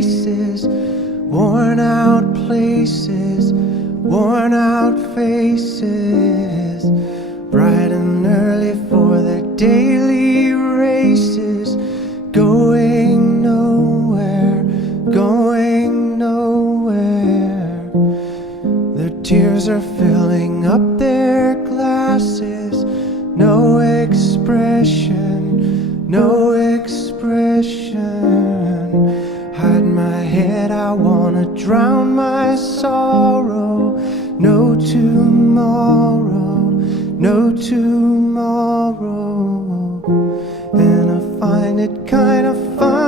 faces, worn out places, worn out faces, bright and early for their daily races, going nowhere, going nowhere. Their tears are filling up their glasses, no expression, no expression. Hide my head, I wanna drown my sorrow. No tomorrow, no tomorrow. And I find it kind of